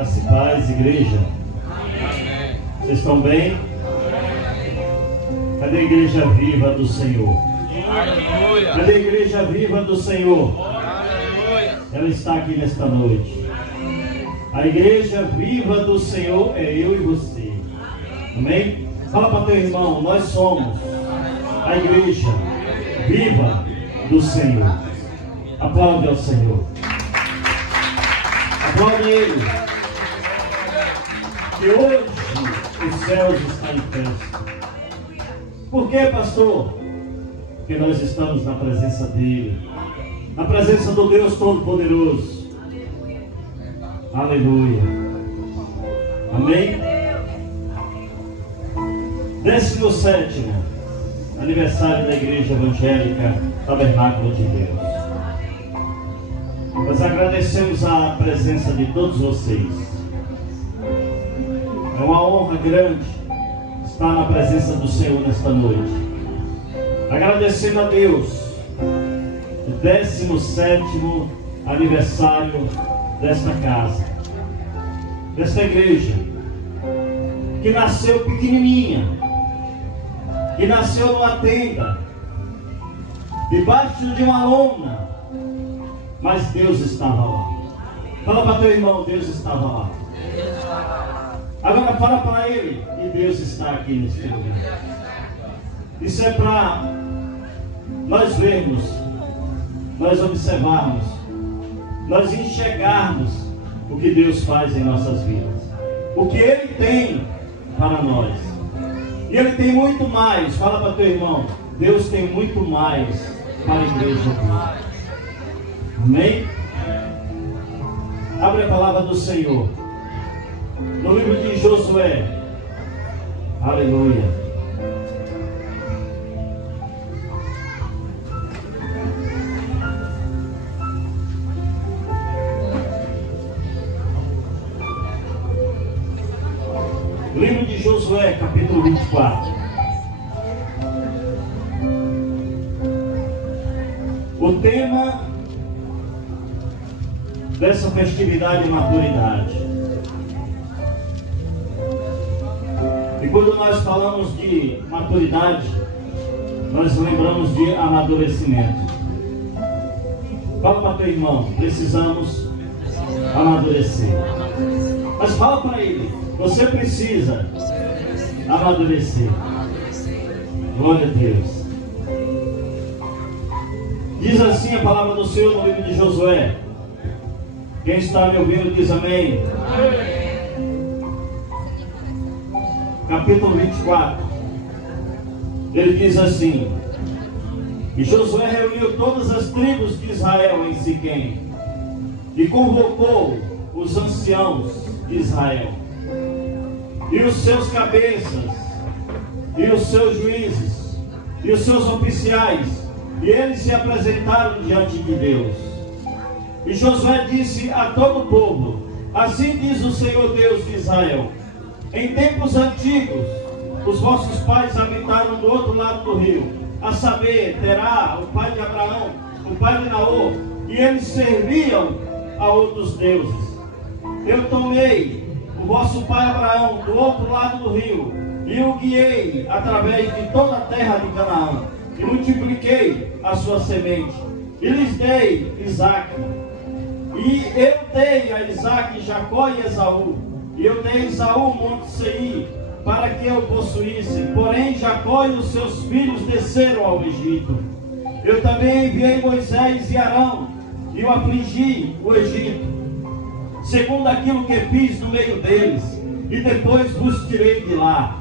Graça e paz, igreja. Vocês estão bem? Cadê a igreja viva do Senhor? Cadê a igreja viva do Senhor? Ela está aqui nesta noite. A igreja viva do Senhor é eu e você. Amém? Fala para teu irmão, nós somos a igreja viva do Senhor. Aplaude ao Senhor. Aplaude Ele. Que hoje os céus estão em festa. Por quê, pastor? Porque nós estamos na presença dEle. Na presença do Deus Todo-Poderoso. Aleluia. Amém? 17º aniversário da Igreja Evangélica Tabernáculo de Deus. Nós agradecemos a presença de todos vocês. É uma honra grande estar na presença do Senhor nesta noite. Agradecendo a Deus o 17º aniversário desta casa, desta igreja, que nasceu pequenininha, que nasceu numa tenda, debaixo de uma lona, mas Deus estava lá. Fala para teu irmão, Deus estava lá. Agora fala para ele, e Deus está aqui neste lugar. Isso é para nós vermos, nós observarmos, nós enxergarmos o que Deus faz em nossas vidas, o que Ele tem para nós. E Ele tem muito mais. Fala para teu irmão, Deus tem muito mais para a igreja dele. Amém? Abre a palavra do Senhor no livro de Josué. Aleluia. Livro de Josué, capítulo 24. O tema dessa festividade é maturidade. E quando nós falamos de maturidade, nós lembramos de amadurecimento. Fala para teu irmão, precisamos amadurecer. Mas fala para ele, você precisa amadurecer. Glória a Deus. Diz assim a palavra do Senhor no livro de Josué. Quem está me ouvindo diz amém. Capítulo 24. Ele diz assim: e Josué reuniu todas as tribos de Israel em Siquém e convocou os anciãos de Israel e os seus cabeças e os seus juízes e os seus oficiais, e eles se apresentaram diante de Deus. E Josué disse a todo o povo: assim diz o Senhor Deus de Israel, em tempos antigos os vossos pais habitaram do outro lado do rio, a saber, Terá, o pai de Abraão, o pai de Naor, e eles serviam a outros deuses. Eu tomei o vosso pai Abraão do outro lado do rio e o guiei através de toda a terra de Canaã, e multipliquei a sua semente e lhes dei Isaque. E eu dei a Isaque Jacó e Esaú, e eu dei a Esaú o monte Seir para que eu possuísse. Porém Jacó e os seus filhos desceram ao Egito. Eu também enviei Moisés e Arão e o afligi o Egito, segundo aquilo que fiz no meio deles, e depois vos tirei de lá.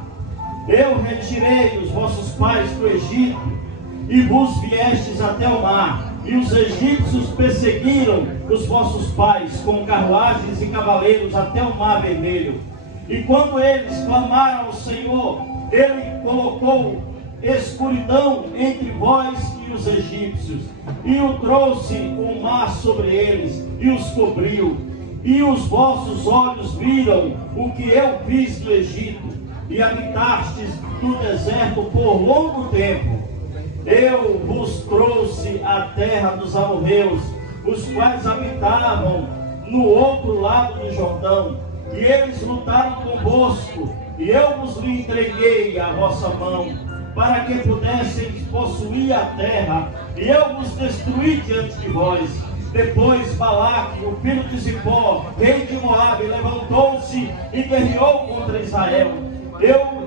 Eu retirei os vossos pais do Egito, e vos viestes até o mar, e os egípcios perseguiram os vossos pais com carruagens e cavaleiros até o mar vermelho. E quando eles clamaram ao Senhor, Ele colocou escuridão entre vós e os egípcios, e o trouxe o mar sobre eles, e os cobriu. E os vossos olhos viram o que eu fiz no Egito, e habitastes no deserto por longo tempo. Eu vos trouxe a terra dos amorreus, os quais habitavam no outro lado do Jordão, e eles lutaram convosco, e eu vos entreguei à vossa mão, para que pudesseis possuir a terra, e eu vos destruí diante de vós. Depois Balaque, o filho de Zippor, rei de Moabe, levantou-se e guerreou contra Israel.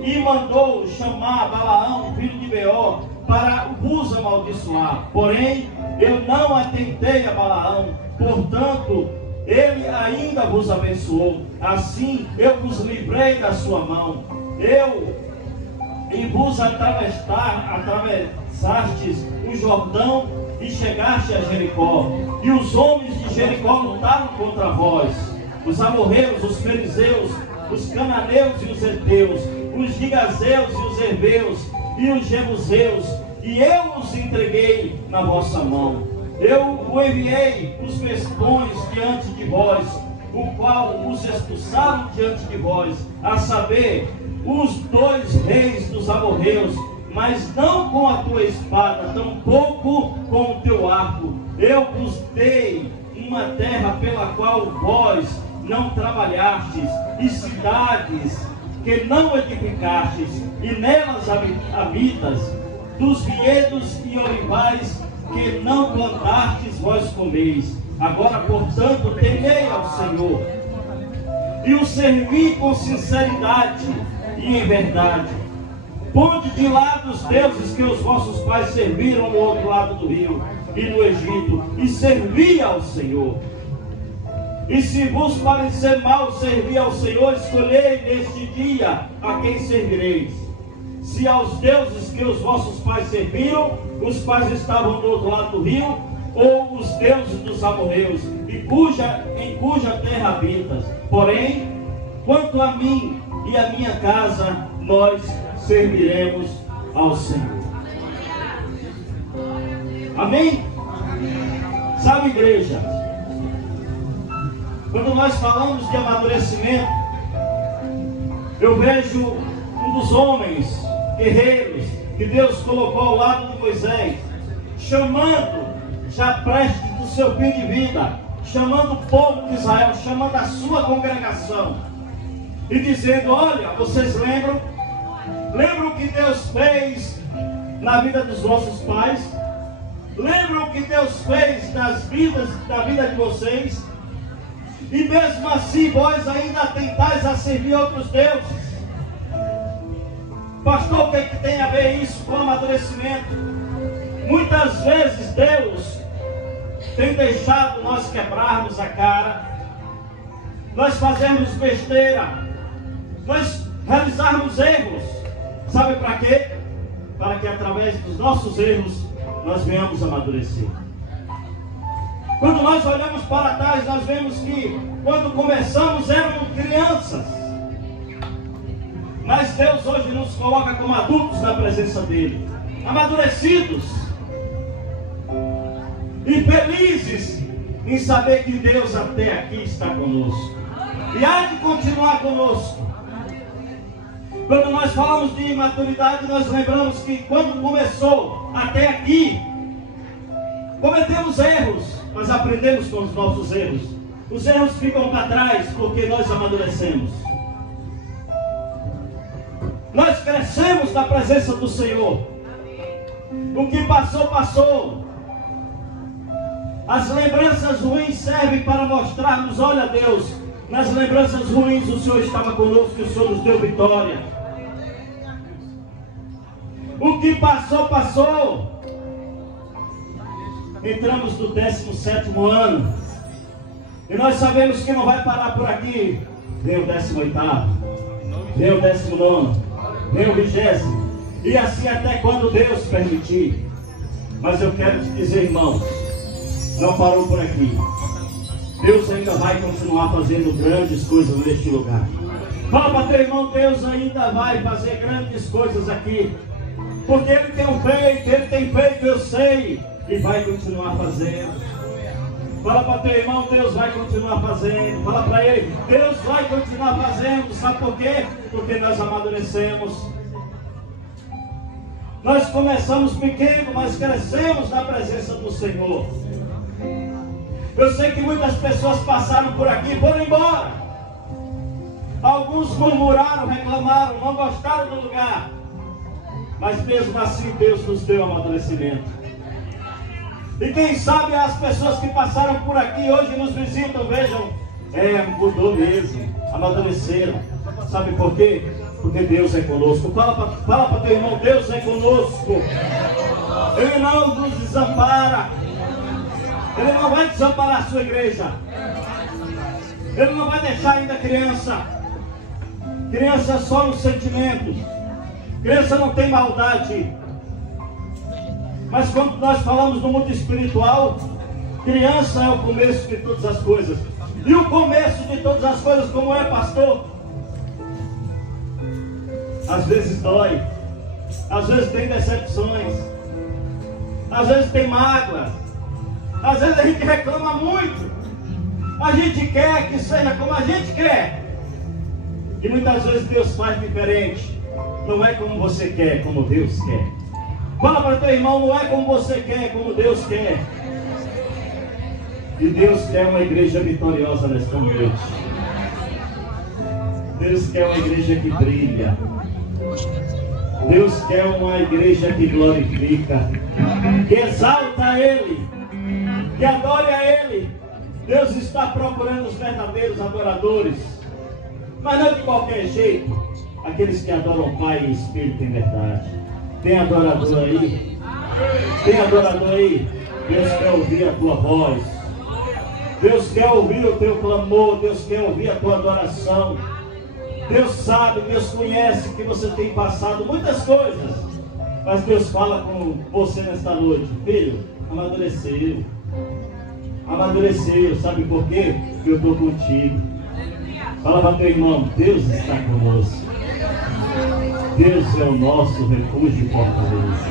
E mandou chamar Balaão, filho de Beor, para vos amaldiçoar. Porém, eu não atentei a Balaão, portanto, ele ainda vos abençoou. Assim, eu vos livrei da sua mão. E vos atravessastes o Jordão e chegaste a Jericó. E os homens de Jericó lutaram contra vós, os amorreus, os fariseus, os cananeus e os heteus, os gigazeus e os heveus e os jebuseus, e eu os entreguei na vossa mão. Eu o enviei os festões diante de vós, o qual os expulsaram diante de vós, a saber, os 2 reis dos amorreus, mas não com a tua espada, tampouco com o teu arco. Eu vos dei uma terra pela qual vós não trabalhastes, e cidades que não edificastes, e nelas habitas, dos vinhedos e olivais que não plantastes, vós comeis. Agora, portanto, temei ao Senhor, e o servi com sinceridade e em verdade. Ponde de lado os deuses que os vossos pais serviram no outro lado do rio e no Egito, e servi ao Senhor. E se vos parecer mal servir ao Senhor, escolhei neste dia a quem servireis. Se aos deuses que os vossos pais serviram, os quais estavam do outro lado do rio, ou os deuses dos amorreus, em cuja terra habitas. Porém, quanto a mim e a minha casa, nós serviremos ao Senhor. Amém? Sabe, igreja, quando nós falamos de amadurecimento, eu vejo um dos homens guerreiros que Deus colocou ao lado de Moisés, chamando, já prestes do seu fim de vida, chamando o povo de Israel, chamando a sua congregação, e dizendo: olha, vocês lembram o que Deus fez na vida dos nossos pais? Lembram o que Deus fez na vida de vocês? E mesmo assim vós ainda tentais a servir outros deuses. Pastor, o que é que tem a ver isso com amadurecimento? Muitas vezes Deus tem deixado nós quebrarmos a cara, nós fazermos besteira, nós realizarmos erros. Sabe para quê? Para que através dos nossos erros nós venhamos amadurecer. Quando nós olhamos para trás, nós vemos que quando começamos éramos crianças, mas Deus hoje nos coloca como adultos na presença dele, amadurecidos e felizes em saber que Deus até aqui está conosco e há de continuar conosco. Quando nós falamos de imaturidade, nós lembramos que quando começou até aqui, cometemos erros, mas aprendemos com os nossos erros. Os erros ficam para trás porque nós amadurecemos. Nós crescemos na presença do Senhor. O que passou, passou. As lembranças ruins servem para mostrarmos: olha, Deus, nas lembranças ruins o Senhor estava conosco e o Senhor nos deu vitória. O que passou, passou. Entramos no 17º ano, e nós sabemos que não vai parar por aqui. Vem o 18º, vem o 19º, vem o 20º, e assim até quando Deus permitir. Mas eu quero te dizer, irmãos, não parou por aqui. Deus ainda vai continuar fazendo grandes coisas neste lugar. Fala para teu irmão: Deus ainda vai fazer grandes coisas aqui, porque Ele tem feito, eu sei, e vai continuar fazendo. Fala para teu irmão: Deus vai continuar fazendo. Fala para ele: Deus vai continuar fazendo. Sabe por quê? Porque nós amadurecemos. Nós começamos pequeno, mas crescemos na presença do Senhor. Eu sei que muitas pessoas passaram por aqui e foram embora. Alguns murmuraram, reclamaram, não gostaram do lugar. Mas mesmo assim Deus nos deu amadurecimento. E quem sabe as pessoas que passaram por aqui hoje nos visitam, vejam, mudou mesmo, amadureceram. Sabe por quê? Porque Deus é conosco. Fala para teu irmão, Deus é conosco. Ele não nos desampara. Ele não vai desamparar a sua igreja. Ele não vai deixar ainda criança. Criança só nos sentimentos. Criança não tem maldade. Mas quando nós falamos no mundo espiritual, criança é o começo de todas as coisas. E o começo de todas as coisas, como é, pastor? Às vezes dói. Às vezes tem decepções. Às vezes tem mágoa. Às vezes a gente reclama muito. A gente quer que seja como a gente quer. E muitas vezes Deus faz diferente. Não é como você quer, é como Deus quer. Fala para o teu irmão, não é como você quer, é como Deus quer. E Deus quer uma igreja vitoriosa nesta noite. Deus quer uma igreja que brilha. Deus quer uma igreja que glorifica, que exalta a Ele, que adore a Ele. Deus está procurando os verdadeiros adoradores, mas não de qualquer jeito. Aqueles que adoram o Pai em espírito e em verdade. Tem adorador aí? Tem adorador aí? Deus quer ouvir a tua voz. Deus quer ouvir o teu clamor. Deus quer ouvir a tua adoração. Deus sabe, Deus conhece que você tem passado muitas coisas. Mas Deus fala com você nesta noite. Filho, amadureceu. Amadureceu. Sabe por quê? Porque eu estou contigo. Fala para teu irmão, Deus está conosco. Deus é o nosso refúgio e fortaleza.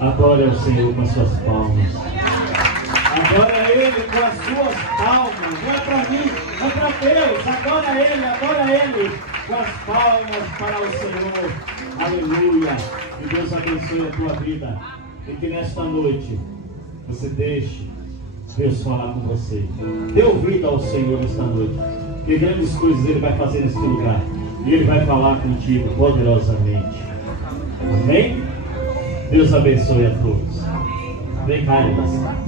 Adore ao Senhor com as suas palmas. Adore a Ele com as suas palmas. Não é para mim, é para Deus. Adore a Ele com as palmas para o Senhor. Aleluia. Que Deus abençoe a tua vida. E que nesta noite você deixe Deus falar com você. Dê ouvido ao Senhor nesta noite. Que grandes coisas Ele vai fazer neste lugar. E Ele vai falar contigo poderosamente. Amém? Deus abençoe a todos. Vem cá, irmãos.